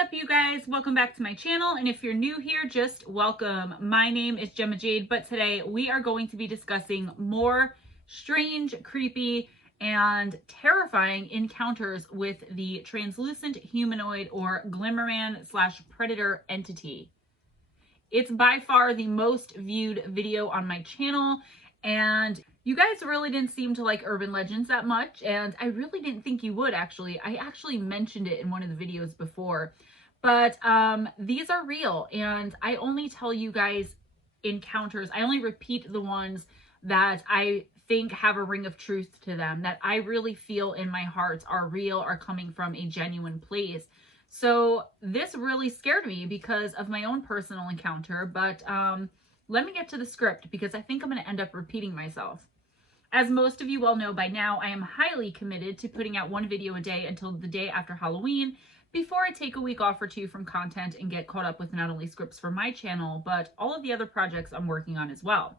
up, you guys? Welcome back to my channel, and if you're new here, just welcome. My name is Gemma Jade, but today we are going to be discussing more strange, creepy, and terrifying encounters with the translucent humanoid or Glimmerman / predator entity. It's by far the most viewed video on my channel, and you guys really didn't seem to like urban legends that much, and I really didn't think you would, actually. I actually mentioned it in one of the videos before, but these are real, and I only tell you guys encounters. I only repeat the ones that I think have a ring of truth to them, that I really feel in my heart are real, are coming from a genuine place. So this really scared me because of my own personal encounter, but let me get to the script because I think I'm going to end up repeating myself. As most of you well know by now, I am highly committed to putting out one video a day until the day after Halloween, before I take a week off or two from content and get caught up with not only scripts for my channel, but all of the other projects I'm working on as well.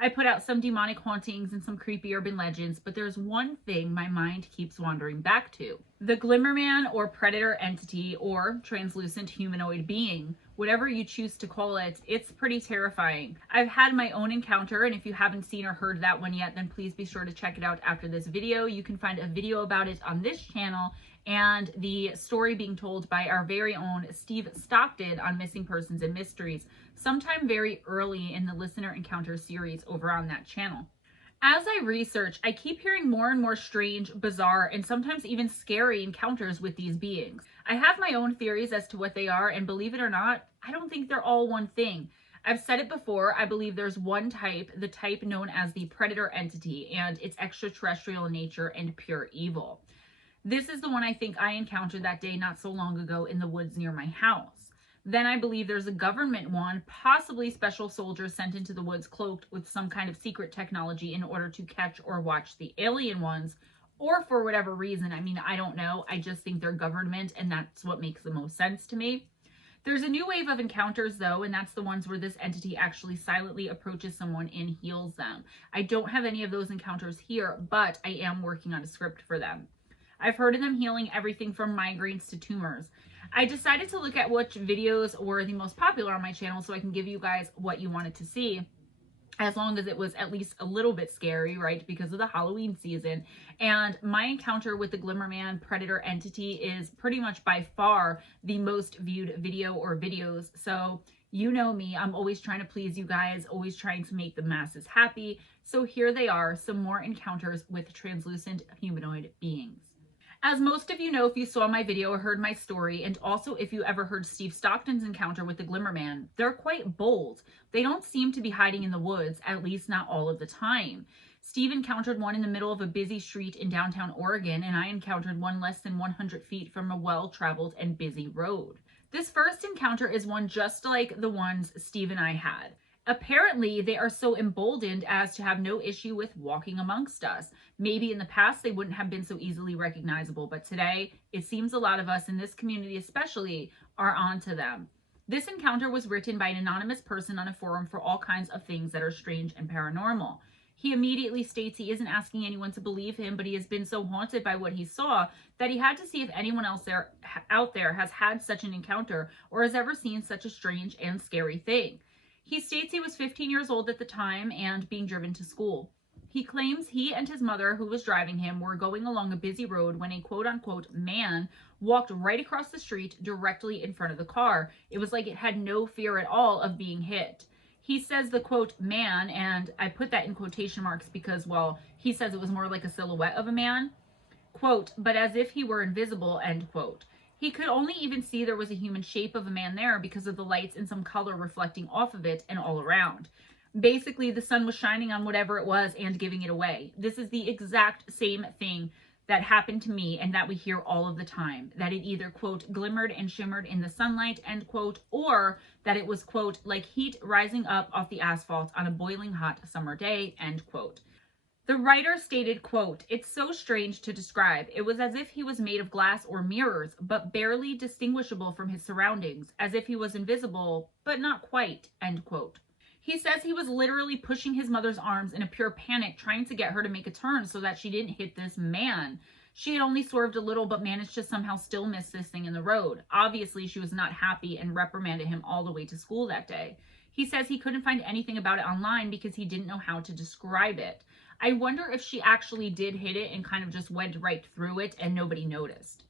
I put out some demonic hauntings and some creepy urban legends, but there's one thing my mind keeps wandering back to. The Glimmerman or predator entity or translucent humanoid being, whatever you choose to call it, it's pretty terrifying. I've had my own encounter, and if you haven't seen or heard that one yet, then please be sure to check it out after this video. You can find a video about it on this channel and the story being told by our very own Steve Stockton on Missing Persons and Mysteries, sometime very early in the Listener Encounter series over on that channel. As I research, I keep hearing more and more strange, bizarre, and sometimes even scary encounters with these beings. I have my own theories as to what they are, and believe it or not, I don't think they're all one thing. I've said it before, I believe there's one type, the type known as the predator entity, and it's extraterrestrial in nature and pure evil. This is the one I think I encountered that day not so long ago in the woods near my house. Then I believe there's a government one, possibly special soldiers sent into the woods cloaked with some kind of secret technology in order to catch or watch the alien ones, or for whatever reason. I mean, I don't know. I just think they're government, and that's what makes the most sense to me. There's a new wave of encounters, though, and that's the ones where this entity actually silently approaches someone and heals them. I don't have any of those encounters here, but I am working on a script for them. I've heard of them healing everything from migraines to tumors. I decided to look at which videos were the most popular on my channel so I can give you guys what you wanted to see, as long as it was at least a little bit scary, right, because of the Halloween season. And my encounter with the Glimmerman predator entity is pretty much by far the most viewed video or videos. So you know me, I'm always trying to please you guys, always trying to make the masses happy. So here they are, some more encounters with translucent humanoid beings. As most of you know if you saw my video or heard my story, and also if you ever heard Steve Stockton's encounter with the Glimmerman, they're quite bold. They don't seem to be hiding in the woods, at least not all of the time. Steve encountered one in the middle of a busy street in downtown Oregon, and I encountered one less than 100 feet from a well-traveled and busy road. This first encounter is one just like the ones Steve and I had. Apparently, they are so emboldened as to have no issue with walking amongst us. Maybe in the past they wouldn't have been so easily recognizable, but today it seems a lot of us in this community especially are onto them. This encounter was written by an anonymous person on a forum for all kinds of things that are strange and paranormal. He immediately states he isn't asking anyone to believe him, but he has been so haunted by what he saw that he had to see if anyone else out there has had such an encounter or has ever seen such a strange and scary thing. He states he was 15 years old at the time and being driven to school. He claims he and his mother, who was driving him, were going along a busy road when a quote-unquote man walked right across the street directly in front of the car. It was like it had no fear at all of being hit. He says the quote man, and I put that in quotation marks because, well, he says it was more like a silhouette of a man, quote, but as if he were invisible, end quote. He could only even see there was a human shape of a man there because of the lights and some color reflecting off of it and all around. Basically, the sun was shining on whatever it was and giving it away. This is the exact same thing that happened to me and that we hear all of the time. That it either, quote, glimmered and shimmered in the sunlight, end quote, or that it was, quote, like heat rising up off the asphalt on a boiling hot summer day, end quote. The writer stated, quote, it's so strange to describe. It was as if he was made of glass or mirrors, but barely distinguishable from his surroundings, as if he was invisible, but not quite, end quote. He says he was literally pushing his mother's arms in a pure panic, trying to get her to make a turn so that she didn't hit this man. She had only swerved a little but managed to somehow still miss this thing in the road. Obviously, she was not happy and reprimanded him all the way to school that day. He says he couldn't find anything about it online because he didn't know how to describe it. I wonder if she actually did hit it and kind of just went right through it and nobody noticed.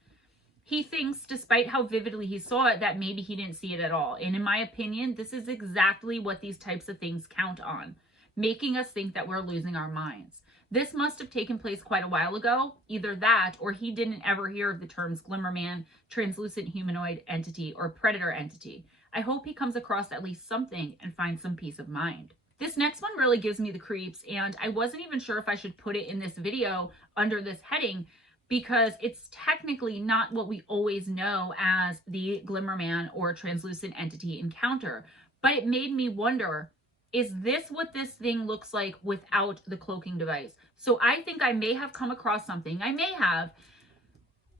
He thinks, despite how vividly he saw it, that maybe he didn't see it at all. And in my opinion, this is exactly what these types of things count on, making us think that we're losing our minds. This must have taken place quite a while ago. Either that, or he didn't ever hear of the terms Glimmer Man, translucent humanoid entity, or predator entity. I hope he comes across at least something and finds some peace of mind. This next one really gives me the creeps, and I wasn't even sure if I should put it in this video under this heading, because it's technically not what we always know as the Glimmer Man or translucent entity encounter. But it made me wonder, is this what this thing looks like without the cloaking device? So I think I may have come across something. I may have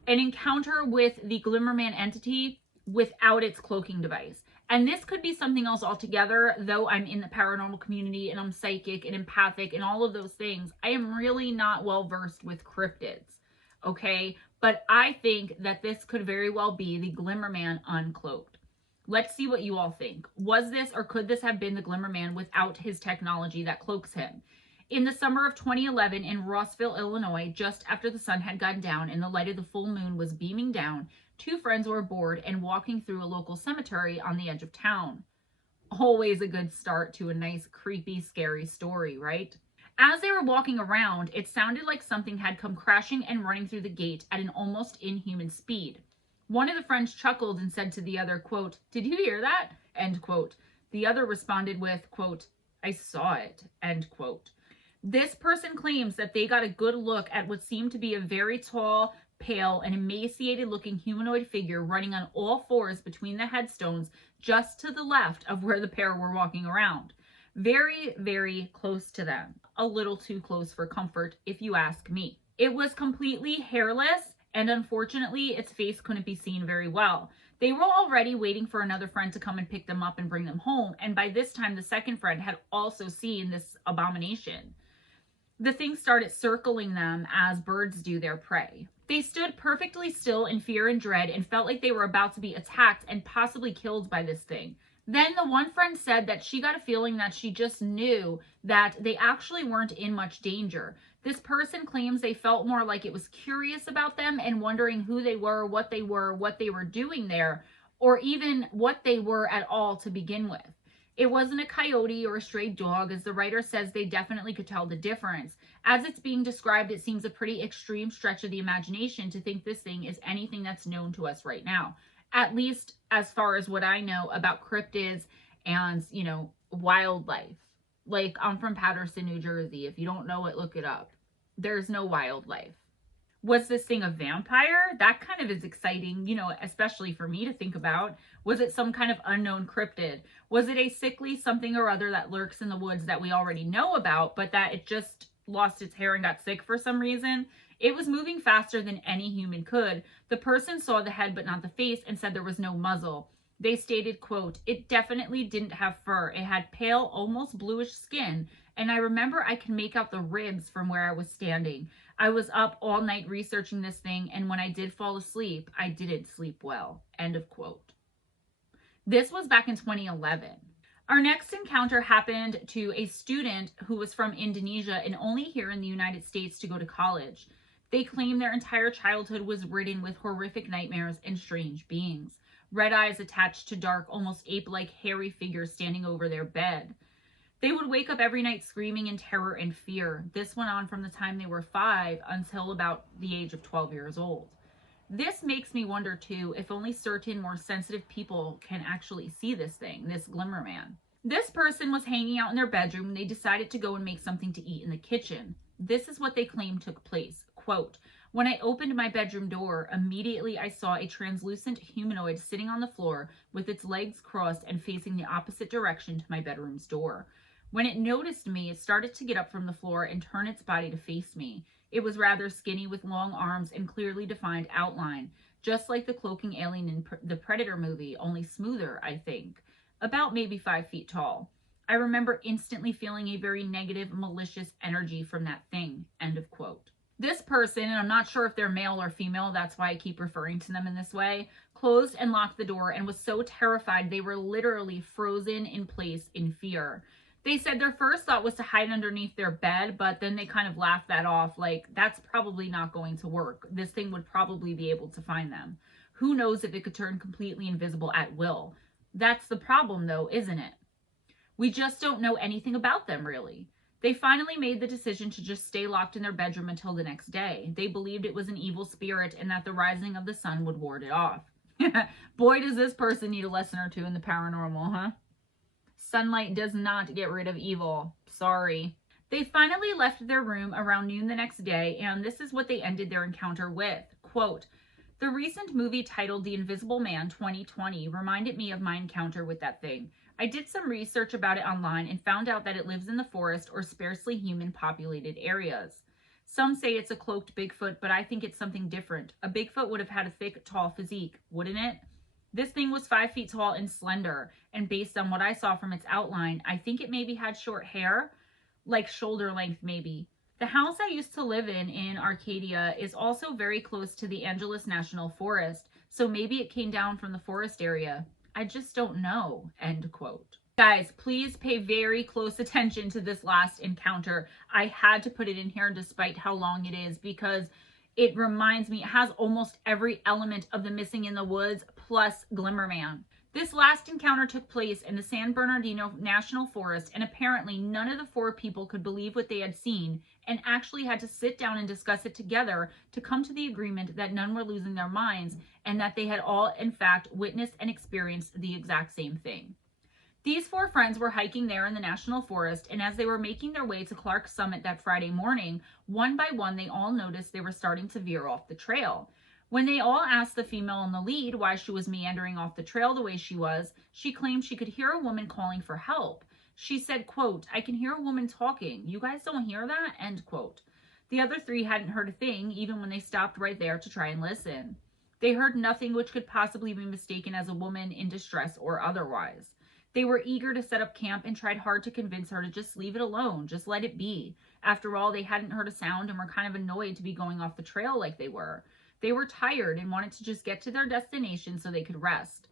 an encounter with the Glimmer Man entity without its cloaking device. And this could be something else altogether, though I'm in the paranormal community and I'm psychic and empathic and all of those things. I am really not well versed with cryptids. Okay, but I think that this could very well be the Glimmer Man uncloaked. Let's see what you all think. Was this, or could this have been the Glimmer Man without his technology that cloaks him? In the summer of 2011 in Rossville, Illinois, just after the sun had gone down and the light of the full moon was beaming down, two friends were bored and walking through a local cemetery on the edge of town. Always a good start to a nice, creepy, scary story, right? As they were walking around, it sounded like something had come crashing and running through the gate at an almost inhuman speed. One of the friends chuckled and said to the other, quote, "Did you hear that?" End quote. The other responded with, quote, "I saw it," end quote. This person claims that they got a good look at what seemed to be a very tall, pale, and emaciated-looking humanoid figure running on all fours between the headstones just to the left of where the pair were walking around. Very, very close to them. A little too close for comfort, if you ask me. It was completely hairless, and unfortunately, its face couldn't be seen very well. They were already waiting for another friend to come and pick them up and bring them home, and by this time, the second friend had also seen this abomination. The thing started circling them as birds do their prey. They stood perfectly still in fear and dread and felt like they were about to be attacked and possibly killed by this thing. Then the one friend said that she got a feeling that she just knew that they actually weren't in much danger. This person claims they felt more like it was curious about them and wondering who they were, what they were doing there, or even what they were at all to begin with. It wasn't a coyote or a stray dog, as the writer says they definitely could tell the difference. As it's being described, it seems a pretty extreme stretch of the imagination to think this thing is anything that's known to us right now. At least as far as what I know about cryptids and, wildlife. Like, I'm from Paterson, New Jersey. If you don't know it, look it up. There's no wildlife. Was this thing a vampire? That kind of is exciting, especially for me to think about. Was it some kind of unknown cryptid? Was it a sickly something or other that lurks in the woods that we already know about, but that it just lost its hair and got sick for some reason? It was moving faster than any human could. The person saw the head but not the face and said there was no muzzle. They stated, quote, "It definitely didn't have fur. It had pale, almost bluish skin. And I remember I can make out the ribs from where I was standing. I was up all night researching this thing, and when I did fall asleep, I didn't sleep well." End of quote. This was back in 2011. Our next encounter happened to a student who was from Indonesia and only here in the United States to go to college. They claim their entire childhood was ridden with horrific nightmares and strange beings. Red eyes attached to dark, almost ape-like hairy figures standing over their bed. They would wake up every night screaming in terror and fear. This went on from the time they were 5 until about the age of 12 years old. This makes me wonder too if only certain more sensitive people can actually see this thing, this Glimmer Man. This person was hanging out in their bedroom and they decided to go and make something to eat in the kitchen. This is what they claim took place. Quote, "When I opened my bedroom door, immediately I saw a translucent humanoid sitting on the floor with its legs crossed and facing the opposite direction to my bedroom's door. When it noticed me, it started to get up from the floor and turn its body to face me. It was rather skinny with long arms and clearly defined outline, just like the cloaking alien in the Predator movie, only smoother, I think. About maybe 5 feet tall. I remember instantly feeling a very negative, malicious energy from that thing." End of quote. This person, and I'm not sure if they're male or female, that's why I keep referring to them in this way, closed and locked the door and was so terrified they were literally frozen in place in fear. They said their first thought was to hide underneath their bed, but then they kind of laughed that off, like, that's probably not going to work. This thing would probably be able to find them. Who knows if it could turn completely invisible at will? That's the problem, though, isn't it? We just don't know anything about them, really. They finally made the decision to just stay locked in their bedroom until the next day. They believed it was an evil spirit and that the rising of the sun would ward it off. Boy, does this person need a lesson or two in the paranormal, huh? Sunlight does not get rid of evil. Sorry. They finally left their room around noon the next day, and this is what they ended their encounter with. Quote, "The recent movie titled The Invisible Man 2020 reminded me of my encounter with that thing. I did some research about it online and found out that it lives in the forest or sparsely human populated areas. Some say it's a cloaked Bigfoot, but I think it's something different. A Bigfoot would have had a thick, tall physique, wouldn't it? This thing was 5 feet tall and slender, and based on what I saw from its outline, I think it maybe had short hair, like shoulder length maybe. The house I used to live in Arcadia is also very close to the Angeles National Forest, so maybe it came down from the forest area. I just don't know," end quote. Guys, please pay very close attention to this last encounter. I had to put it in here despite how long it is because it reminds me, it has almost every element of the Missing in the Woods plus Glimmer Man. This last encounter took place in the San Bernardino National Forest, and apparently none of the 4 people could believe what they had seen and actually had to sit down and discuss it together to come to the agreement that none were losing their minds and that they had all, in fact, witnessed and experienced the exact same thing. These 4 friends were hiking there in the National Forest, and as they were making their way to Clark's Summit that Friday morning, one by one they all noticed they were starting to veer off the trail. When they all asked the female in the lead why she was meandering off the trail the way she was, she claimed she could hear a woman calling for help. She said, quote, "I can hear a woman talking. You guys don't hear that?" End quote. The other 3 hadn't heard a thing, even when they stopped right there to try and listen. They heard nothing which could possibly be mistaken as a woman in distress or otherwise. They were eager to set up camp and tried hard to convince her to just leave it alone, just let it be. After all, they hadn't heard a sound and were kind of annoyed to be going off the trail like they were. They were tired and wanted to just get to their destination so they could rest.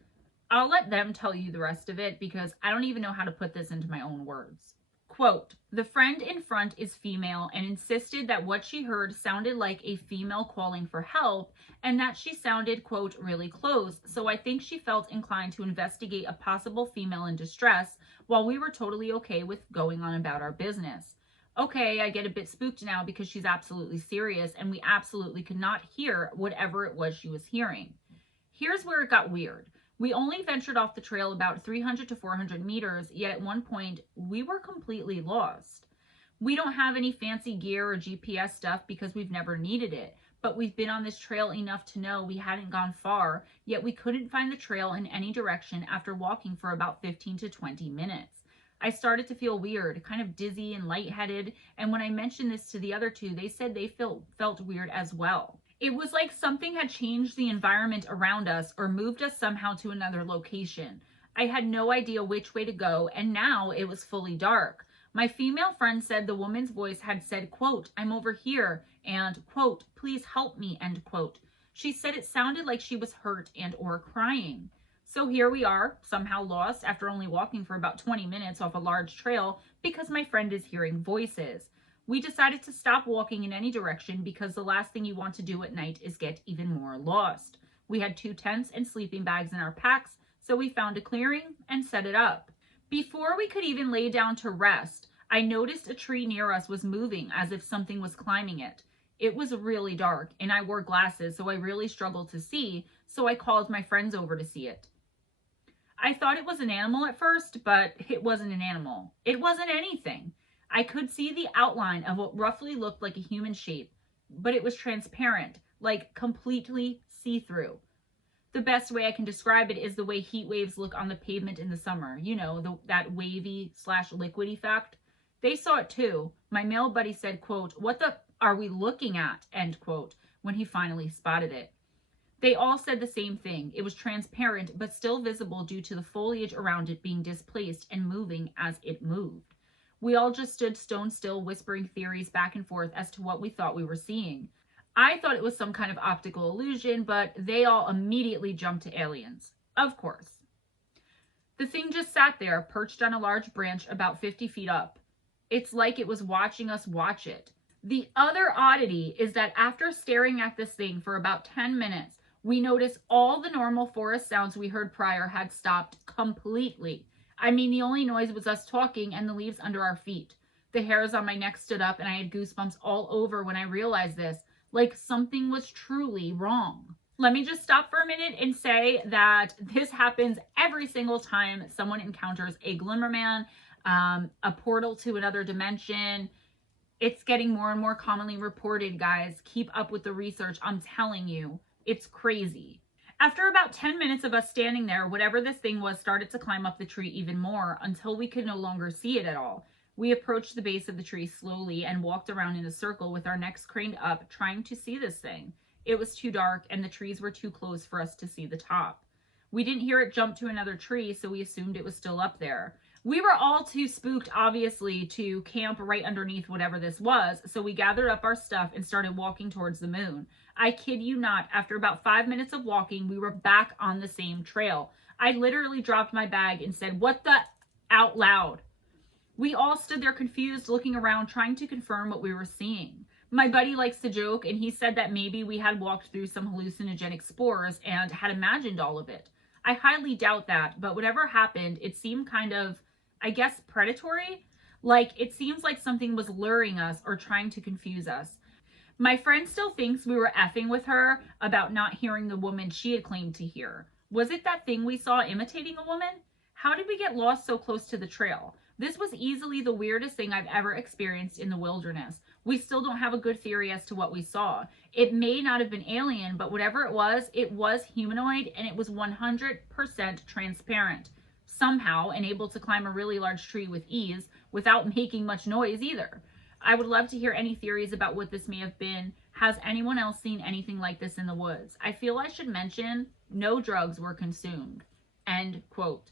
I'll let them tell you the rest of it because I don't even know how to put this into my own words. Quote, "The friend in front is female and insisted that what she heard sounded like a female calling for help and that she sounded, quote, really close, so I think she felt inclined to investigate a possible female in distress while we were totally okay with going on about our business. Okay, I get a bit spooked now because she's absolutely serious and we absolutely could not hear whatever it was she was hearing. Here's where it got weird. We only ventured off the trail about 300 to 400 meters, yet at one point, we were completely lost. We don't have any fancy gear or GPS stuff because we've never needed it, but we've been on this trail enough to know we hadn't gone far, yet we couldn't find the trail in any direction after walking for about 15 to 20 minutes. I started to feel weird, kind of dizzy and lightheaded, and when I mentioned this to the other 2, they said they felt weird as well. It was like something had changed the environment around us or moved us somehow to another location. I had no idea which way to go, and now it was fully dark. My female friend said the woman's voice had said, quote, "I'm over here," and, quote, "Please help me," end quote. She said it sounded like she was hurt and or crying. So here we are, somehow lost after only walking for about 20 minutes off a large trail because my friend is hearing voices. We decided to stop walking in any direction because the last thing you want to do at night is get even more lost. We had 2 tents and sleeping bags in our packs, so we found a clearing and set it up. Before we could even lay down to rest, I noticed a tree near us was moving as if something was climbing it. It was really dark and I wore glasses, so I really struggled to see, so I called my friends over to see it. I thought it was an animal at first, but it wasn't an animal. It wasn't anything. I could see the outline of what roughly looked like a human shape, but it was transparent, like completely see-through. The best way I can describe it is the way heat waves look on the pavement in the summer. You know, that wavy/liquid effect. They saw it too. My male buddy said, quote, "What the are we looking at?" end quote, when he finally spotted it. They all said the same thing. It was transparent, but still visible due to the foliage around it being displaced and moving as it moved. We all just stood stone still, whispering theories back and forth as to what we thought we were seeing. I thought it was some kind of optical illusion, but they all immediately jumped to aliens. Of course. The thing just sat there, perched on a large branch about 50 feet up. It's like it was watching us watch it. The other oddity is that after staring at this thing for about 10 minutes, we noticed all the normal forest sounds we heard prior had stopped completely. I mean, the only noise was us talking and the leaves under our feet. The hairs on my neck stood up and I had goosebumps all over when I realized this, like something was truly wrong. Let me just stop for a minute and say that this happens every single time someone encounters a Glimmer man, a portal to another dimension. It's getting more and more commonly reported, guys. Keep up with the research. I'm telling you, it's crazy. After about 10 minutes of us standing there, whatever this thing was started to climb up the tree even more until we could no longer see it at all. We approached the base of the tree slowly and walked around in a circle with our necks craned up, trying to see this thing. It was too dark and the trees were too close for us to see the top. We didn't hear it jump to another tree, so we assumed it was still up there. We were all too spooked, obviously, to camp right underneath whatever this was, so we gathered up our stuff and started walking towards the moon. I kid you not, after about 5 minutes of walking, we were back on the same trail. I literally dropped my bag and said, "What the?" out loud. We all stood there confused, looking around, trying to confirm what we were seeing. My buddy likes to joke, and he said that maybe we had walked through some hallucinogenic spores and had imagined all of it. I highly doubt that, but whatever happened, it seemed kind of, I guess, predatory. Like, it seems like something was luring us or trying to confuse us. My friend still thinks we were effing with her about not hearing the woman she had claimed to hear. Was it that thing we saw imitating a woman? How did we get lost so close to the trail? This was easily the weirdest thing I've ever experienced in the wilderness. We still don't have a good theory as to what we saw. It may not have been alien, but whatever it was humanoid, and it was 100% transparent. Somehow, and able to climb a really large tree with ease without making much noise either. I would love to hear any theories about what this may have been. Has anyone else seen anything like this in the woods? I feel I should mention no drugs were consumed. End quote.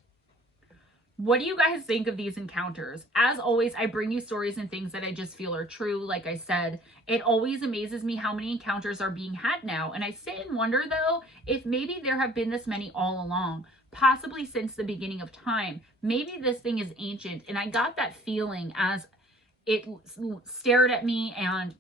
What do you guys think of these encounters? As always, I bring you stories and things that I just feel are true. Like I said, it always amazes me how many encounters are being had now. And I sit and wonder, though, if maybe there have been this many all along, possibly since the beginning of time. Maybe this thing is ancient. And I got that feeling as it stared at me and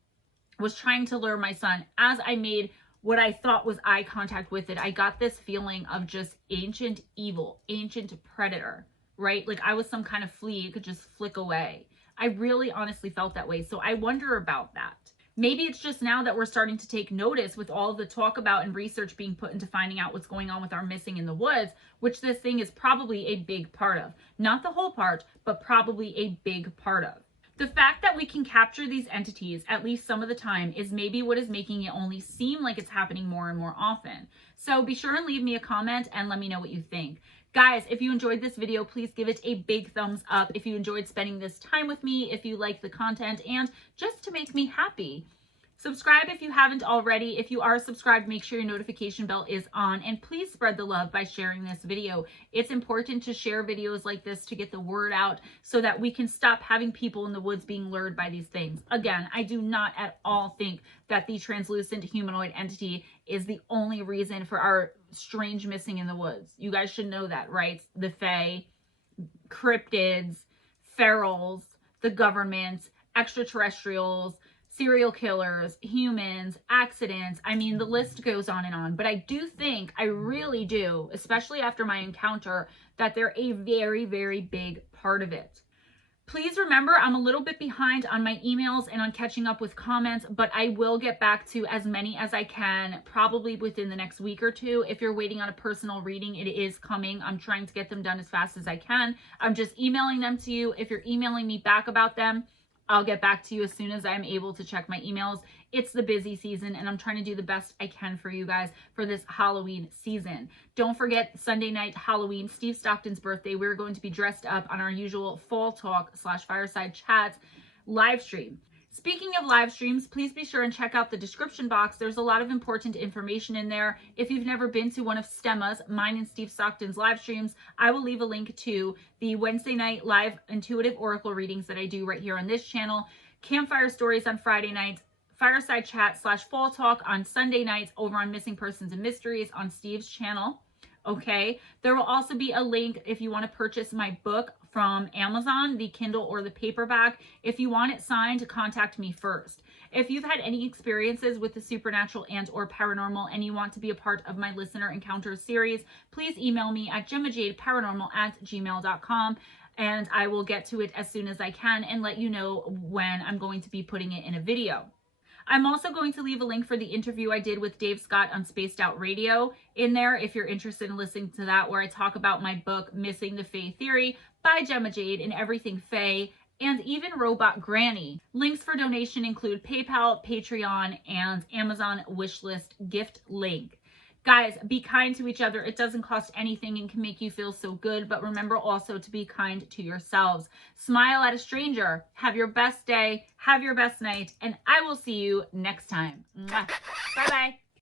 was trying to lure my son. As I made what I thought was eye contact with it, I got this feeling of just ancient evil, ancient predator. Right? Like I was some kind of flea, it could just flick away. I really honestly felt that way. So I wonder about that. Maybe it's just now that we're starting to take notice with all the talk about and research being put into finding out what's going on with our missing in the woods, which this thing is probably a big part of. Not the whole part, but probably a big part of. The fact that we can capture these entities at least some of the time is maybe what is making it only seem like it's happening more and more often. So be sure and leave me a comment and let me know what you think. Guys, if you enjoyed this video, please give it a big thumbs up. If you enjoyed spending this time with me, if you like the content, and just to make me happy. Subscribe if you haven't already. If you are subscribed, make sure your notification bell is on, and please spread the love by sharing this video. It's important to share videos like this to get the word out so that we can stop having people in the woods being lured by these things. Again, I do not at all think that the translucent humanoid entity is the only reason for our strange missing in the woods. You guys should know that, right? The Fae, cryptids, ferals, the government, extraterrestrials, serial killers, humans, accidents. I mean, the list goes on and on. But I do think, I really do, especially after my encounter, that they're a very, very big part of it. Please remember, I'm a little bit behind on my emails and on catching up with comments, but I will get back to as many as I can, probably within the next week or two. If you're waiting on a personal reading, it is coming. I'm trying to get them done as fast as I can. I'm just emailing them to you. If you're emailing me back about them, I'll get back to you as soon as I'm able to check my emails. It's the busy season, and I'm trying to do the best I can for you guys for this Halloween season. Don't forget, Sunday night, Halloween, Steve Stockton's birthday. We're going to be dressed up on our usual Fall Talk / Fireside Chat live stream. Speaking of live streams, please be sure and check out the description box. There's a lot of important information in there. If you've never been to one of Stemma's, mine and Steve Stockton's live streams, I will leave a link to the Wednesday night live intuitive oracle readings that I do right here on this channel, Campfire Stories on Friday nights, Fireside Chat / Fall Talk on Sunday nights over on Missing Persons and Mysteries on Steve's channel. Okay, there will also be a link if you want to purchase my book from Amazon, the Kindle or the paperback. If you want it signed, contact me first. If you've had any experiences with the supernatural and or paranormal and you want to be a part of my Listener Encounters series, please email me at GemmaJadeParanormal@gmail.com and I will get to it as soon as I can and let you know when I'm going to be putting it in a video. I'm also going to leave a link for the interview I did with Dave Scott on Spaced Out Radio in there if you're interested in listening to that, where I talk about my book, Missing the Fae Theory by Gemma Jade and everything Fae, and even Robot Granny. Links for donation include PayPal, Patreon, and Amazon wishlist gift link. Guys, be kind to each other. It doesn't cost anything and can make you feel so good, but remember also to be kind to yourselves. Smile at a stranger. Have your best day. Have your best night, and I will see you next time. Bye-bye.